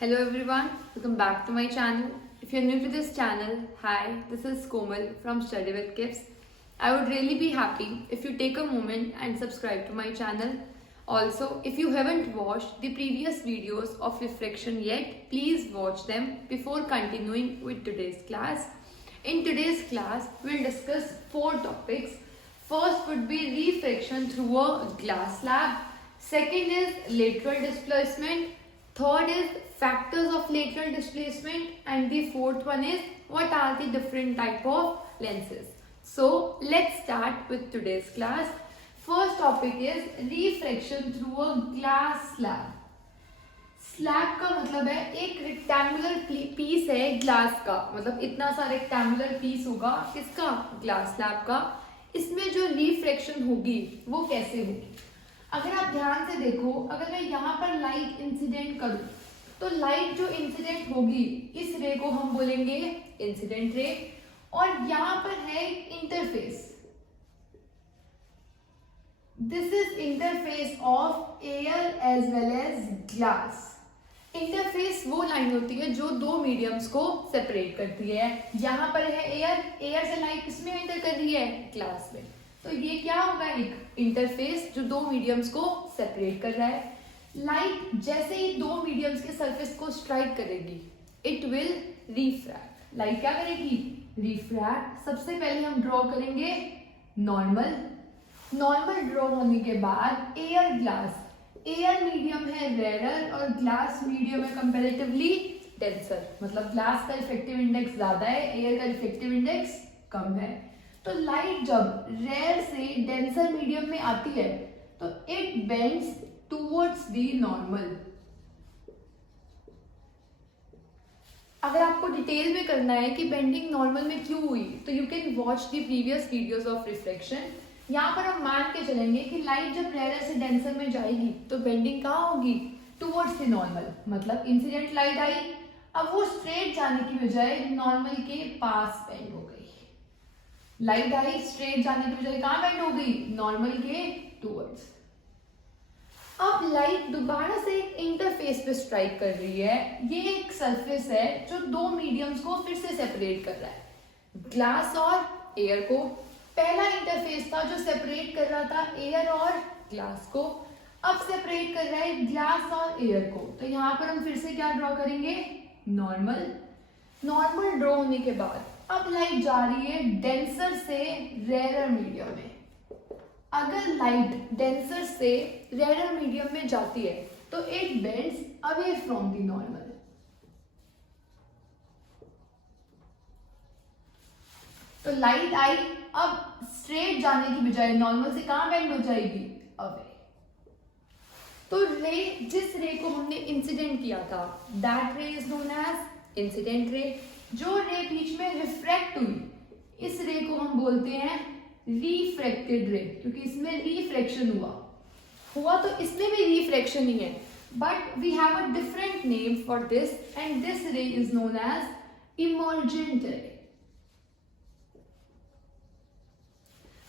Hello everyone, welcome back to my channel. If you're new to this channel, hi, this is Komal from Study with Kips. I would really be happy if you take a moment and subscribe to my channel. Also, if you haven't watched the previous videos of refraction yet, please watch them before continuing with today's class. In today's class, we'll discuss 4 topics. First would be refraction through a glass slab. Second is lateral displacement. Third is factors of lateral displacement, and the fourth one is what are the different type of lenses. So let's start with today's class. First topic is refraction through a glass slab. Slab का मतलब है एक rectangular piece है glass का, मतलब इतना सा rectangular piece होगा किसका, ग्लास स्लैब का. इसमें जो रिफ्रैक्शन होगी वो कैसे होगी. अगर आप ध्यान से देखो, अगर मैं यहाँ पर लाइट इंसिडेंट करूँ तो लाइट जो इंसिडेंट होगी इस रे को हम बोलेंगे इंसिडेंट रे, और यहाँ पर है interface. This is interface of air as well as glass. Interface वो लाइन होती है जो दो मीडियम्स को सेपरेट करती है. यहाँ पर है एयर, एयर से लाइट किसमें एंटर कर रही है, ग्लास में. तो ये क्या होगा, एक इंटरफेस जो दो मीडियम्स को सेपरेट कर रहा है. लाइट जैसे ही दो मीडियम्स के सरफेस को स्ट्राइक करेगी इट विल रिफ्रैक्ट. लाइट क्या करेगी, रिफ्रैक्ट. सबसे पहले हम ड्रॉ करेंगे नॉर्मल. नॉर्मल ड्रॉ होने के बाद एयर ग्लास, एयर मीडियम है रेयर और ग्लास मीडियम है कंपैरेटिवली डेंसर. मतलब ग्लास का इफेक्टिव इंडेक्स ज्यादा है, एयर का इफेक्टिव इंडेक्स कम है. तो लाइट जब रेयर से डेंसर मीडियम में आती है तो it bends towards the normal. अगर आपको डिटेल में करना है कि बेंडिंग नॉर्मल में क्यों हुई तो you can watch the previous videos of reflection. यहाँ पर हम मान के चलेंगे कि लाइट जब रेयर से डेंसर में जाएगी तो बेंडिंग कहाँ होगी, टूवर्ड्स द नॉर्मल. मतलब इंसिडेंट लाइट आई, अब वो स्ट्रेट जाने की बजाय नॉर्मल के पास बेंड हो गई. लाइट आई, स्ट्रेट जाने की बजाय कहाँ बेंड हो गई, नॉर्मल के टूवर्ड्स. अब लाइट दोबारा से एक इंटरफेस पे स्ट्राइक कर रही है. ये एक सरफेस है जो दो मीडियम्स को फिर से सेपरेट कर रहा है, ग्लास और एयर को. पहला इंटरफेस था जो सेपरेट कर रहा था एयर और ग्लास को, अब सेपरेट कर रहा है ग्लास और एयर को. तो यहाँ पर हम फिर से क्या ड्रॉ करेंगे, नॉर्मल. नॉर्मल ड्रॉ होने के बाद अब लाइट जा रही है डेंसर से रेयर मीडियम में. अगर लाइट डेंसर से रेयर मीडियम में जाती है तो it bends away from the normal. तो लाइट आई, अब स्ट्रेट जाने की बजाय नॉर्मल से कहां बेंड हो जाएगी, अवे. तो रे, जिस रे को हमने इंसिडेंट किया था दैट रे is known as incident ray. जो रे बीच में रिफ्रैक्ट हुई इस रे को हम बोलते हैं रिफ्रैक्टेड रे, क्योंकि इसमें रिफ्रैक्शन हुआ तो इसमें भी रिफ्रैक्शन ही है, but we have a different name for this and this ray is known as emergent ray.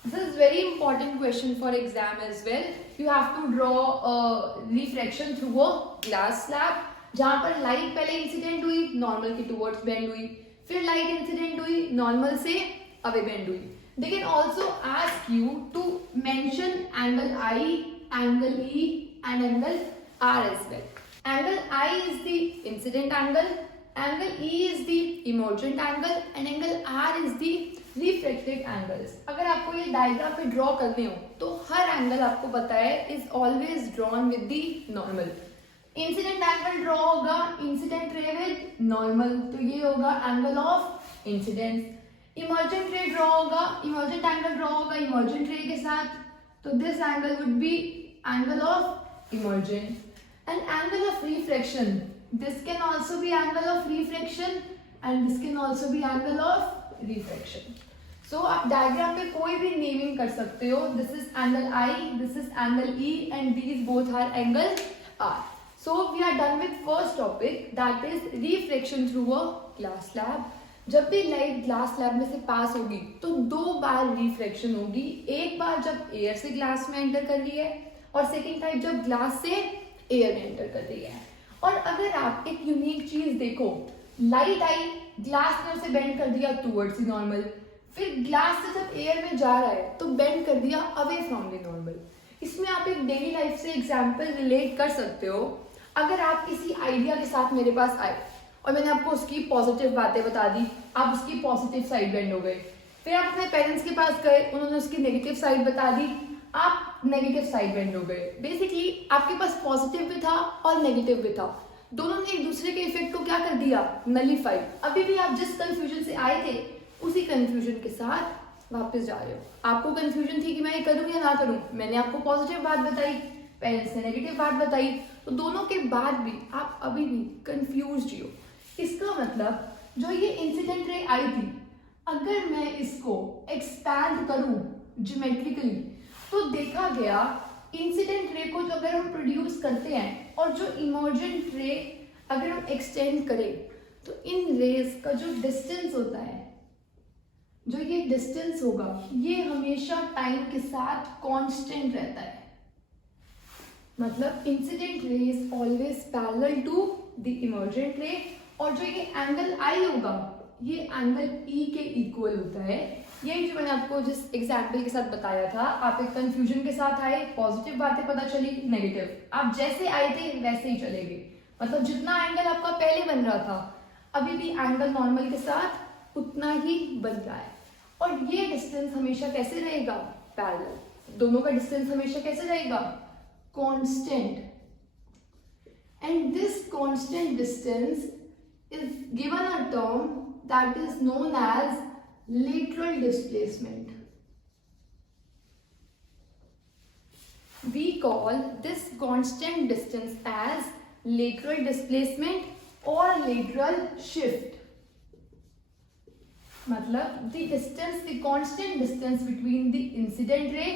This is very important question for exam as well. You have to draw a refraction through a glass slab. जहां पर light पहले incident हुई, normal के towards bend हुई, फिर light incident हुई, normal से away bend हुई. They can also ask you to mention angle I, angle E and angle R as well. Angle I is the incident angle, angle E is the emergent angle and angle R is the refracted angles. अगर आपको ये diagram पे draw करने हो तो हर angle आपको पता है is always drawn with the normal. Incident angle draw होगा इंसिडेंट रे विद नॉर्मल, तो ये होगा angle of incidence. Emergent ray draw होगा, इमर्जेंट एंगल ड्रॉ होगा इमर्जेंट रे के साथ, तो this angle would be angle of emergent. And angle of refraction, this can also be angle of refraction and this can also be angle of refraction. So आप diagram में कोई भी naming कर सकते हो. This is angle I, this is angle e and these both are angle r. So we are done with first topic, that is refraction through a glass slab. जब भी light glass slab में से पास होगी तो 2 बार refraction होगी. एक बार जब air से ग्लास में एंटर कर रही है और सेकेंड टाइम जब ग्लास से एयर में एंटर कर रही है. और अगर आप एक यूनिक चीज देखो, लाइट आई, ग्लास ने उसे बेंड कर दिया टूवर्ड्स द नॉर्मल, फिर ग्लास से जब एयर में जा रहा है तो बेंड कर दिया अवे फ्रॉम द नॉर्मल। इसमें आप एक डेली लाइफ से एग्जाम्पल रिलेट कर सकते हो। अगर आप किसी आइडिया के साथ मेरे पास आए और मैंने आपको उसकी पॉजिटिव बातें बता दी, आप उसकी पॉजिटिव साइड बेंड हो गए, फिर आप अपने पेरेंट्स के पास गए, उन्होंने उसकी नेगेटिव साइड बता दी, आप नेगेटिव साइड बेंड हो गए। बेसिकली आपके पास पॉजिटिव भी था और नेगेटिव भी था, दोनों ने एक दूसरे के इफेक्ट को क्या कर दिया, नलीफाई। अभी भी आप जिस कंफ्यूजन से आए थे उसी कंफ्यूजन के साथ वापस जा रहे हो। आपको कंफ्यूजन थी कि मैं ये करूं या ना करूं, मैंने आपको पॉजिटिव बात बताई, पेरेंट्स ने नेगेटिव बात बताई, तो दोनों के बाद भी आप अभी भी कंफ्यूज हो। इसका मतलब जो ये इंसिडेंट रे आई थी, अगर मैं इसको एक्सपैंड करूं ज्योमेट्रिकली तो देखा गया इंसिडेंट रे को जो अगर हम प्रोड्यूस करते हैं और जो इमर्जेंट रे अगर हम एक्सटेंड करें तो इन रेज का जो डिस्टेंस होता है, जो ये डिस्टेंस होगा, ये हमेशा टाइम के साथ कांस्टेंट रहता है। मतलब incident ray is always parallel to the emergent ray, और जो ये एंगल आई होगा ये एंगल ई के इक्वल होता है। ये जो मैंने आपको जिस एग्जाम्पल के साथ बताया था, आप एक कंफ्यूजन के साथ आए, पॉजिटिव बातें पता चली, नेगेटिव, आप जैसे आए थे वैसे ही चले गए। मतलब जितना एंगल आपका पहले बन रहा था अभी भी एंगल नॉर्मल के साथ उतना ही बन रहा है। और ये डिस्टेंस हमेशा कैसे रहेगा, पैरेलल। दोनों का डिस्टेंस हमेशा कैसे रहेगा, constant. And this constant distance is given a term that is known as lateral displacement. We call this constant distance as lateral displacement or lateral shift. मतलब the distance, the constant distance between the incident ray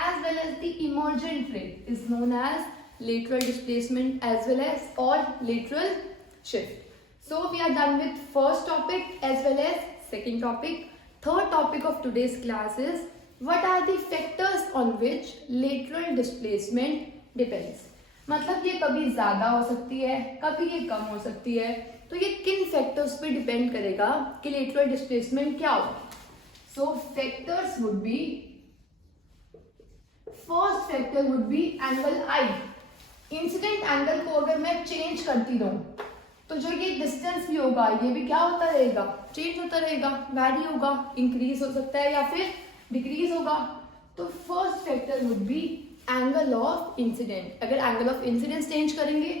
as well as the emergent ray is known as lateral displacement as well as or lateral shift. So we are done with first topic as well as second topic. Third topic of today's class is what are the factors on which lateral displacement depends. मतलब ये कभी ज्यादा हो सकती है, कभी ये कम हो सकती है, तो ये किन फैक्टर्स पे डिपेंड करेगा कि लेटरल डिस्प्लेसमेंट क्या होगी। सो factors would be, first factor would be angle I. Incident angle को अगर मैं चेंज करती रहूं तो जो ये डिस्टेंस भी होगा ये भी क्या होता रहेगा, चेंज होता रहेगा, वैरी होगा, इंक्रीज हो सकता है या फिर डिक्रीज होगा। तो first factor would be angle of incident. अगर एंगल ऑफ इंसिडेंस चेंज करेंगे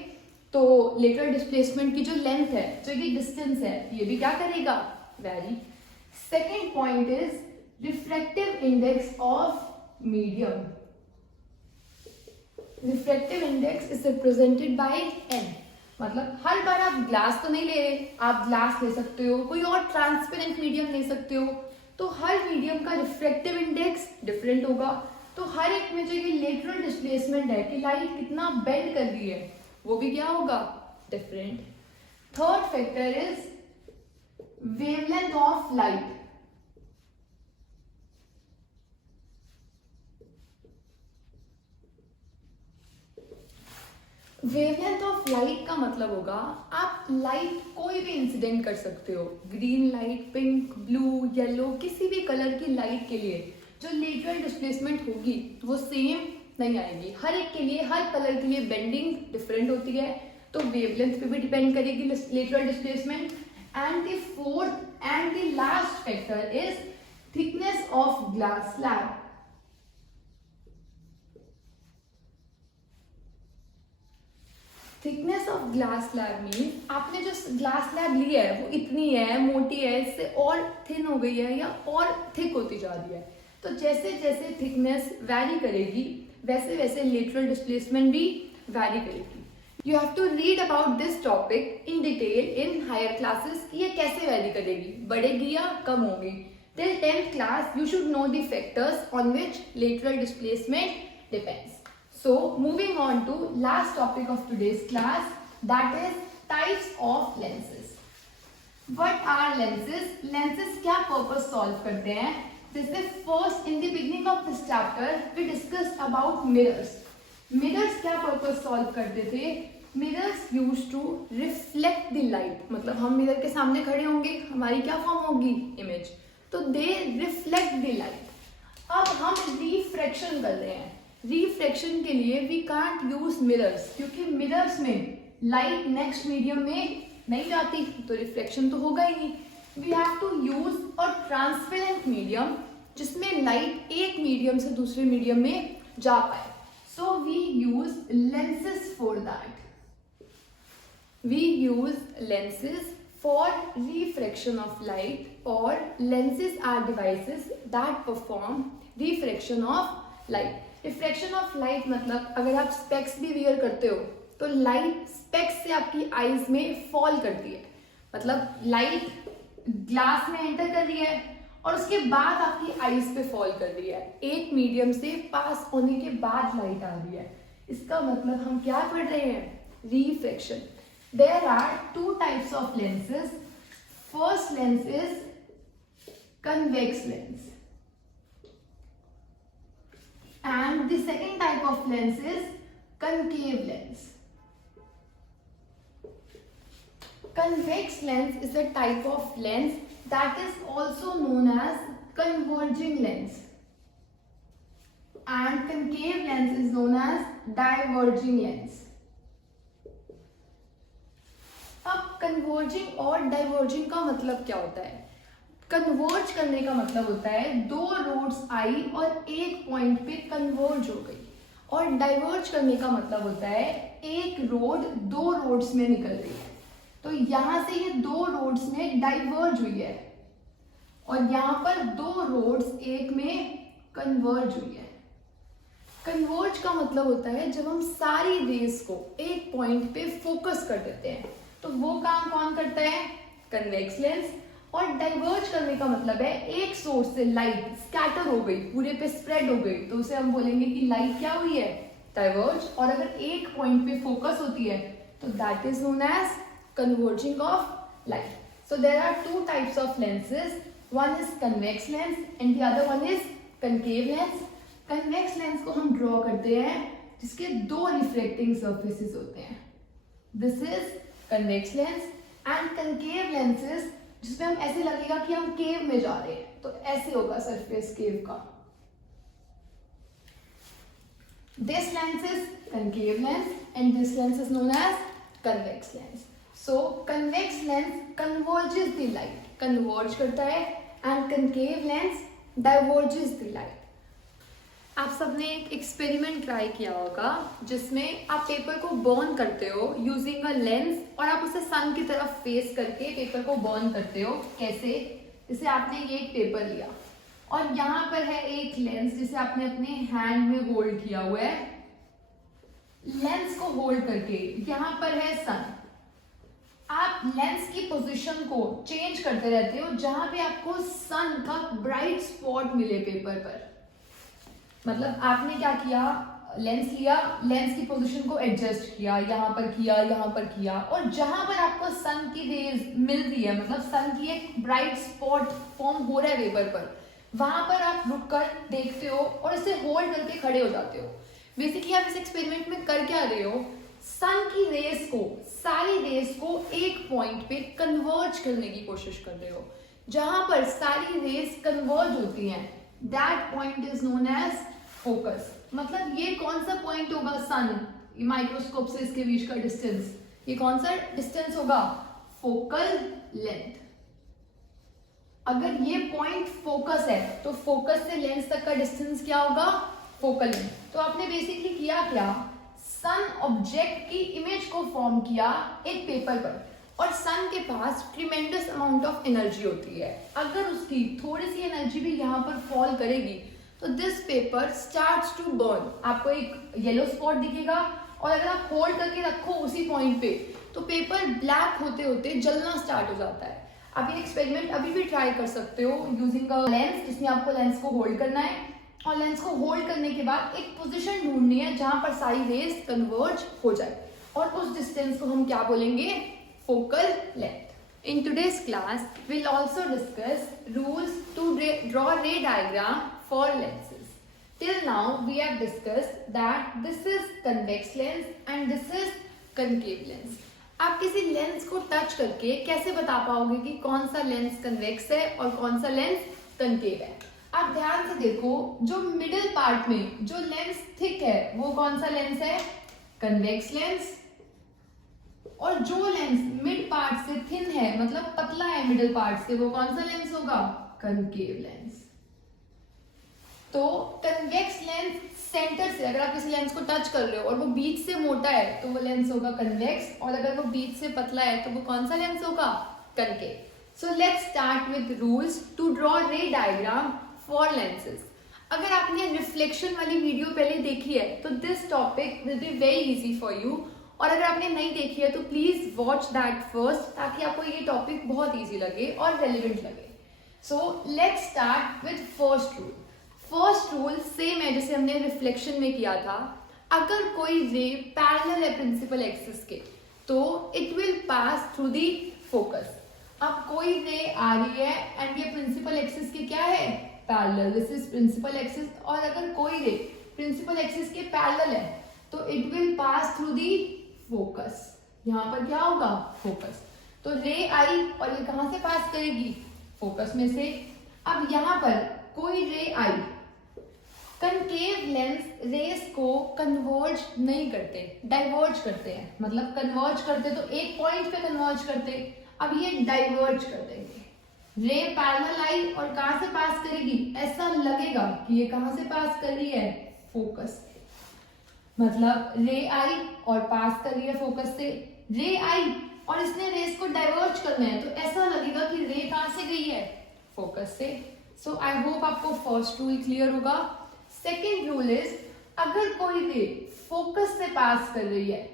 तो लेटरल डिस्प्लेसमेंट की जो लेंथ है, जो ये डिस्टेंस है, ये भी क्या करेगा, vary. Second point is refractive index of medium. Refractive index is represented by n. मतलब हर बार आप ग्लास तो नहीं ले रहे, आप ग्लास ले सकते हो, कोई और ट्रांसपेरेंट मीडियम ले सकते हो, तो हर मीडियम का रिफ्रैक्टिव इंडेक्स डिफरेंट होगा। तो हर एक में जो ये लेटरल डिस्प्लेसमेंट है कि लाइट कितना बेंड कर रही है वो भी क्या होगा, different. Third factor is wavelength of light. Wavelength of light का मतलब होगा आप लाइट कोई भी इंसिडेंट कर सकते हो, green light, pink, blue, yellow, किसी भी कलर की लाइट के लिए जो लेटरल डिस्प्लेसमेंट होगी वो सेम नहीं आएगी। हर एक के लिए, हर कलर के लिए बेंडिंग डिफरेंट होती है, तो वेवलेंथ पे भी डिपेंड करेगी lateral displacement. And the fourth and the last factor is thickness of glass slab. Thickness of glass slab mean आपने जो ग्लास स्लैब ली है वो इतनी है, मोटी है, इससे और थिन हो गई है या और थिक होती जा रही है। तो जैसे जैसे थिकनेस वैरी करेगी वैसे वैसे लेटरल डिस्प्लेसमेंट भी वैरी करेगी। You have to read about this topic in detail in higher classes कि ये कैसे वैरी करेगी, बढ़ेगी या कम होगी। Till 10th class you should know the factors on which lateral displacement depends. So moving on to last topic of today's class, that is types of lenses. What are lenses? Lenses क्या purpose solve करते हैं? जैसे first in the beginning of this chapter we discussed about mirrors. Mirrors क्या purpose solve करते थे? Mirrors use to reflect the light, मतलब हम mirror के सामने खड़े होंगे, हमारी क्या फॉर्म होगी, इमेज, तो दे रिफ्लेक्ट द लाइट। अब हम रिफ्रैक्शन कर रहे हैं, रिफ्रैक्शन के लिए वी कांट यूज मिरर्स, क्योंकि मिरर्स में लाइट नेक्स्ट मीडियम में नहीं जाती, तो रिफ्लेक्शन तो होगा ही नहीं। We have to use a transparent medium, जिसमें लाइट एक मीडियम से दूसरे मीडियम में जा पाए। So we use lenses for that, we use lenses for refraction of light, or lenses are devices that perform refraction of light. refraction of light मतलब अगर आप स्पेक्स भी वियर करते हो तो लाइट स्पेक्स से आपकी आईज में फॉल करती है, मतलब लाइट ग्लास में एंटर कर रही है और उसके बाद आपकी आईज पे फॉल कर रही है, एक मीडियम से पास होने के बाद लाइट आ रही है। इसका मतलब हम क्या पढ़ रहे हैं, refraction. There are two types of lenses. First lens is convex lens, and the second type of lens is concave lens. Convex lens is a type of lens that is also known as converging lens, and concave lens is known as diverging lens. अब converging और diverging का मतलब क्या होता है? Converge करने का मतलब होता है दो रोड्स आई और एक पॉइंट पे कन्वर्ज हो गई, और डाइवर्ज करने का मतलब होता है एक रोड दो रोड्स में निकल रही है, तो यहां से ये दो रोड्स में डाइवर्ज हुई है और यहां पर दो रोड्स एक में कन्वर्ज हुई है। कन्वर्ज का मतलब होता है जब हम सारी रेस को एक पॉइंट पे फोकस कर देते हैं, तो वो काम कौन करता है, कन्वेक्स लेंस। और डाइवर्ज करने का मतलब है एक सोर्स से लाइट स्कैटर हो गई, पूरे पे स्प्रेड हो गई, तो उसे हम बोलेंगे कि लाइट क्या हुई है, डाइवर्ज। और अगर एक पॉइंट पे फोकस होती है तो that is known as converging of light. So there are two types of lenses, one is convex lens and the other one is concave lens. Convex lens को हम ड्रॉ करते हैं जिसके दो रिफ्लेक्टिंग सर्फेसिस होते हैं, this is convex lens, and concave lenses जिसमें हम ऐसे लगेगा कि हम केव में जा रहे हैं, तो ऐसे होगा सरफेस केव का। This lens is concave lens and this lens is known as convex lens. So convex lens converges the light, converge करता है, and concave lens diverges the light. आप सबने एक एक्सपेरिमेंट ट्राई किया होगा जिसमें आप पेपर को बर्न करते हो यूजिंग अ लेंस, और आप उसे सन की तरफ फेस करके पेपर को बर्न करते हो। कैसे? जैसे आपने ये एक पेपर लिया और यहाँ पर है एक लेंस जिसे आपने अपने हैंड में होल्ड किया हुआ है, लेंस को होल्ड करके यहाँ पर है सन। आप लेंस की पोजीशन को चेंज करते रहते हो जहां पे आपको सन का ब्राइट स्पॉट मिले पेपर पर। मतलब आपने क्या किया, लेंस लिया, लेंस की पोजीशन को एडजस्ट किया, यहाँ पर किया, यहाँ पर किया, और जहां पर आपको सन की रेज मिल रही है, मतलब सन की एक ब्राइट स्पॉट फॉर्म हो रहा है पेपर पर, वहां पर आप रुक कर देखते हो और इसे होल्ड करके खड़े हो जाते हो। बेसिकली आप इस एक्सपेरिमेंट में कर क्या रहे हो, सन की रेस को, सारी रेस को एक पॉइंट पे कन्वर्ज करने की कोशिश कर रहे हो। जहां पर सारी रेस कन्वर्ज होती हैं, that point is known as focus. मतलब ये कौन सा पॉइंट होगा, सन, माइक्रोस्कोप से इसके बीच का डिस्टेंस, ये कौन सा डिस्टेंस होगा, फोकल लेंथ। अगर ये पॉइंट फोकस है तो फोकस से लेंस तक का डिस्टेंस क्या होगा, फोकल लेंथ। तो आपने बेसिकली किया क्या, सन ऑब्जेक्ट की इमेज को फॉर्म किया एक पेपर पर, और सन के पास ट्रिमेंडस अमाउंट ऑफ एनर्जी होती है। अगर उसकी थोड़ी सी एनर्जी भी यहाँ पर फॉल करेगी तो this paper starts to burn. आपको एक येलो स्पॉट दिखेगा, और अगर आप होल्ड करके रखो उसी पॉइंट पे तो पेपर ब्लैक होते होते जलना स्टार्ट हो जाता है। आप ये एक्सपेरिमेंट अभी भी ट्राई कर सकते हो यूजिंग अ लेंस, जिसमें आपको लेंस को होल्ड करना है, और लेंस को होल्ड करने के बाद एक पोजीशन ढूंढनी है जहां पर सारी रेस कन्वर्ज हो जाए, और उस डिस्टेंस को हम क्या बोलेंगे, focal length. In today's class, we'll also discuss rules to draw ray diagram for lenses. Till now, we have discussed that this is convex lens and this is concave lens. आप किसी lens को touch करके कैसे बता पाओगे कि कौन सा लेंस कन्वेक्स है और कौन सा लेंस कंकेव है? आप ध्यान से देखो, जो मिडिल पार्ट में जो लेंस थिक है वो कौन सा लेंस है? Convex lens. और जो लेंस मिड पार्ट से थिन है, मतलब पतला है मिडिल पार्ट से, वो कौन सा लेंस होगा? Concave lens. तो कन्वेक्स लेंस सेंटर से, अगर आप किसी लेंस को टच कर रहे हो और वो बीच से मोटा है तो वो लेंस होगा कन्वेक्स, और अगर वो बीच से पतला है तो वो कौन सा लेंस होगा? Concave. So let's start with rules to draw ray diagram for lenses. अगर आपने रिफ्लेक्शन वाली वीडियो पहले देखी है तो this topic will be very easy for you, और अगर आपने नहीं देखी है तो प्लीज वॉच दैट फर्स्ट, ताकि आपको ये टॉपिक बहुत इजी लगे और रेलिवेंट लगे। सो let's start with first rule. First rule same है जैसे हमने रिफ्लेक्शन में किया था। अगर कोई रे पैरेलल है प्रिंसिपल एक्सिस के तो it will pass through the focus. अब कोई रे आ रही है एंड ये प्रिंसिपल एक्सिस के क्या है? Parallel, this is principal axis. और अगर कोई रे प्रिंसिपल एक्सिस के पैरेलल है तो it will pass through the focus. यहाँ पर क्या होगा? फोकस। तो रे आई और ये कहां से पास करेगी? फोकस में से। अब यहाँ पर कोई रे आई, कनकेव लेंस रेस को कन्वर्ज नहीं करते, डाइवर्ज करते हैं। मतलब कन्वर्ज करते तो एक पॉइंट पे कन्वर्ज करते, अब ये डाइवर्ज कर देंगे। रे पैरेलल आई और कहां से पास करेगी? ऐसा लगेगा कि ये कहां से पास कर रही है? फोकस से। मतलब रे आई और पास कर रही है फोकस से। रे आई और इसने रेस को डाइवर्ज करना है तो ऐसा लगेगा कि रे कहां से गई है? फोकस से। सो आई होप आपको फर्स्ट रूल क्लियर होगा। सेकेंड रूल इज, अगर कोई रे फोकस से पास कर रही है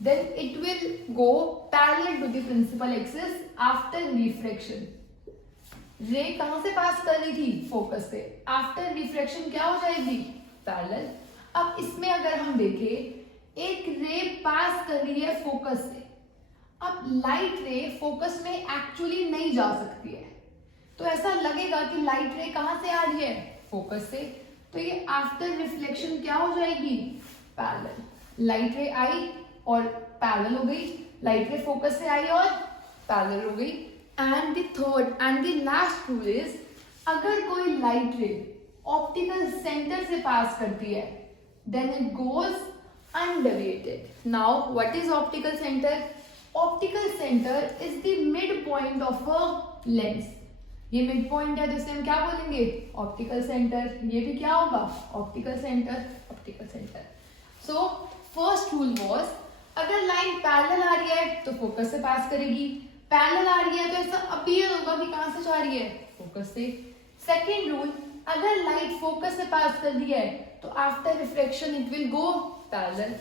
then it will go parallel to the principal axis after refraction. रे कहां से पास कर रही थी? फोकस से। आफ्टर रिफ्रैक्शन क्या हो जाएगी? पैरेलल। अब इसमें अगर हम देखें, एक रे पास कर रही है फोकस से। अब लाइट रे फोकस में एक्चुअली नहीं जा सकती है, तो ऐसा लगेगा कि लाइट रे कहां से आ रही है? फोकस से। तो ये आफ्टर रिफ्लेक्शन क्या हो जाएगी? पैरेलल। लाइट रे आई और पैरेलल हो गई, लाइट रे फोकस से आई और पैरेलल हो गई। And the third and the last rule is, अगर कोई लाइट रे ऑप्टिकल सेंटर से पास करती है then it goes undeviated. Now what is optical centre? Optical centre is the mid point of a lens. ये mid point है जिसे हम क्या बोलेंगे? Optical centre. ये भी क्या होगा? Optical centre. Optical centre. So first rule was, अगर लाइन पैरेलल आ रही है तो फोकस से पास करेगी, पैरेलल आ रही है तो ऐसा अपीयर होगा कि कहां से जा रही है? फोकस से। सेकेंड रूल, अगर लाइट फोकस से पास कर रही है तो after reflection it will go parallel.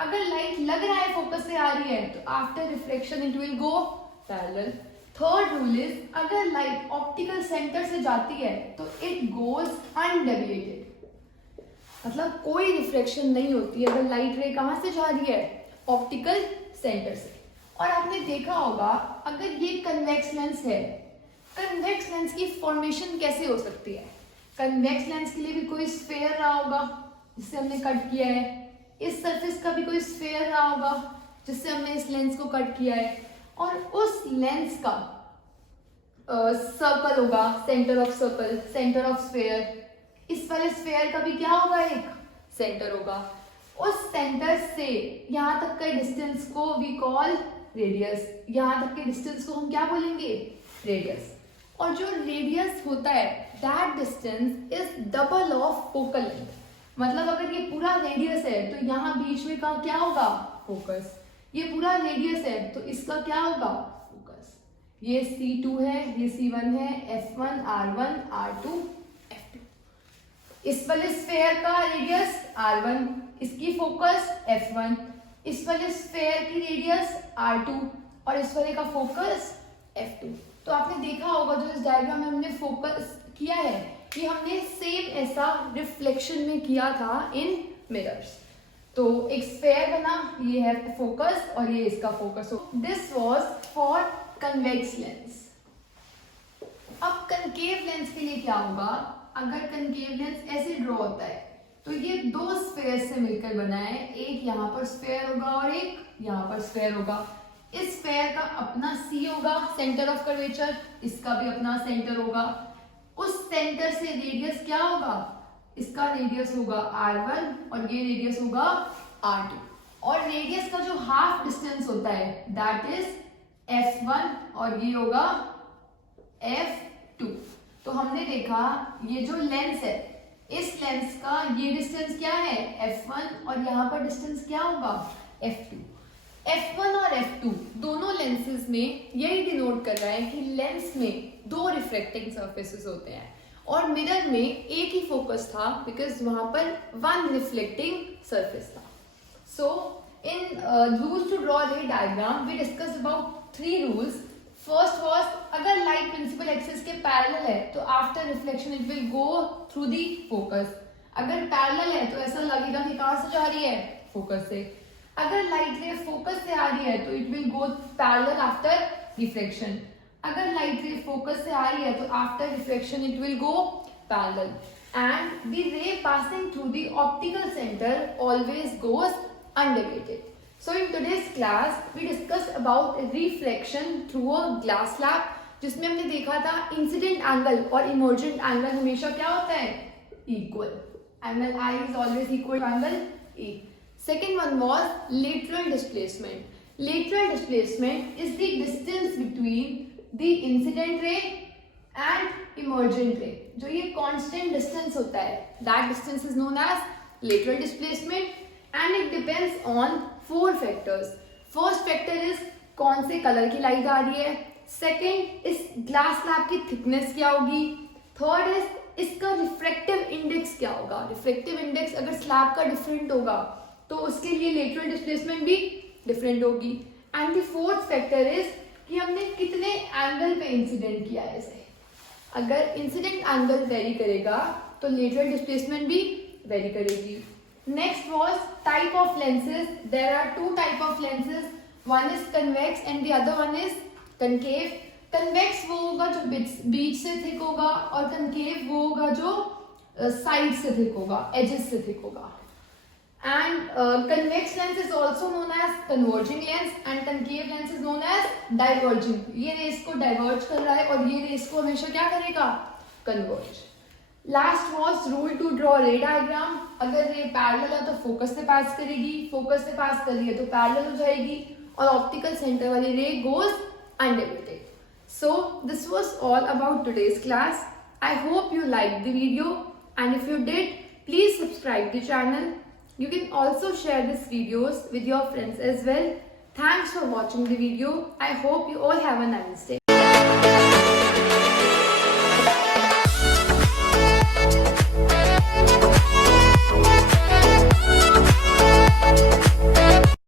अगर लाइट लग रहा है फोकस से आ रही है तो after reflection it will go parallel. Third rule is, अगर लाइट ऑप्टिकल सेंटर से जाती है तो इट गोज अनडेविएटेड। मतलब कोई रिफ्लेक्शन नहीं होती है अगर लाइट रे कहां से जा रही है? ऑप्टिकल सेंटर से। और आपने देखा होगा, अगर ये कन्वेक्स लेंस है, कन्वेक्स लेंस की फॉर्मेशन कैसे हो सकती है? कन्वेक्स लेंस के लिए भी कोई स्फेयर रहा होगा जिससे हमने कट किया है, इस सरफेस का भी कोई स्फेयर रहा होगा जिससे हमने इस लेंस को कट किया है, और उस लेंस का सर्कल होगा, centre of circle, centre of sphere. इस वाले स्फेयर का भी क्या होगा? एक सेंटर होगा। उस सेंटर से यहां तक के डिस्टेंस को वी कॉल रेडियस। यहां तक के डिस्टेंस को हम क्या बोलेंगे? रेडियस। और जो रेडियस होता है that distance is double of focal length. मतलब अगर ये पूरा रेडियस है तो यहाँ बीच में का क्या होगा? फोकस। ये पूरा रेडियस है तो इसका क्या होगा? फोकस। ये C2 है, ये C1 है, F1, R1, R2, F2। इस वाले स्फेयर का रेडियस R1, इसकी फोकस F1, इस वाले स्फेयर की रेडियस R2 और इस वाले का फोकस F2। तो आपने देखा होगा जो इस डायग्राम में हमने फोकस किया है, ये हमने सेम ऐसा रिफ्लेक्शन में किया था इन मिरर्स। तो एक स्फेयर बना, ये है फोकस और ये इसका फोकस हो। This was for convex lens. अब कनकेव लेंस के लिए क्या होगा? अगर कनकेव लेंस ऐसे ड्रॉ होता है तो ये दो स्फेयर से मिलकर बना है, एक यहाँ पर स्फेयर होगा और एक यहाँ पर स्फेयर होगा। इस स्फेयर का अपना सी होगा, सेंटर ऑफ कर्वेचर, इसका भी अपना सेंटर होगा। उस सेंटर से रेडियस क्या होगा, इसका रेडियस होगा r1 और ये रेडियस होगा r2, और रेडियस का जो हाफ डिस्टेंस होता है दैट इज f1 और ये होगा f2। तो हमने देखा ये जो लेंस है, इस लेंस का ये डिस्टेंस क्या है f1 और यहाँ पर डिस्टेंस क्या होगा f2। f1 और f2 दोनों लेंसेज में यही डिनोट कर रहा है कि लेंस में दो रिफ्लेक्टिंग सरफेसेस होते हैं और मिरर में एक ही फोकस था बिकॉज वहां पर वन रिफ्लेक्टिंग सरफेस था। So in rules to draw ray diagram we discuss about three rules. First was, अगर लाइट प्रिंसिपल एक्सिस के पैरेलल है तो after reflection it will go through the focus. अगर parallel है तो ऐसा लगेगा कि कहां से जा रही है, फोकस से। अगर लाइट रे फोकस से आ रही है तो it will go parallel after reflection. अगर लाइट रे फोकस से आ रही है तो after reflection it will go parallel, and the रे passing through the optical centre always goes undeviated. So in today's class we discussed about reflection through a glass slab, जिसमें हमने देखा था इंसिडेंट एंगल और इमर्जेंट एंगल हमेशा क्या होता है, equal. Angle I is always equal to angle E. Second one was lateral displacement. Lateral displacement is the distance between the incident ray and emergent ray. जो ये constant distance होता है, that distance is known as lateral displacement and it depends on four factors. First factor is कौन से colour की light आ रही है, second इस ग्लास स्लैब की थिकनेस क्या होगी, थर्ड इज इसका रिफ्रैक्टिव इंडेक्स क्या होगा। रिफ्रैक्टिव इंडेक्स अगर स्लैब का डिफरेंट होगा तो उसके लिए लेटरल डिस्प्लेसमेंट भी डिफरेंट होगी। And the fourth factor is कि हमने कितने एंगल पे इंसिडेंट किया है इसे। अगर इंसिडेंट एंगल वेरी करेगा तो लेटरल डिस्प्लेसमेंट भी वेरी करेगी। Next was type of lenses. There are two type of lenses. One is convex and the other one is concave. Convex वो होगा जो बीच से थिक होगा और concave वो होगा जो साइड से थिक होगा, edges से थिक होगा। And convex lens is also known as converging lens and concave lens is known as diverging. ये रेस को diverge कर रहा है और ये रेस को हमेशा क्या करेगा, converge। Last was rule to draw ray diagram. अगर रे पैरेलल है तो फोकस से पास करेगी, फोकस से पास कर रही है तो पैरेलल हो जाएगी और ऑप्टिकल सेंटर वाली रे goes undeviated. So this was all about today's class. I hope you like the video and if you did please subscribe the channel. You can also share these videos with your friends as well. Thanks for watching the video. I hope you all have a nice day.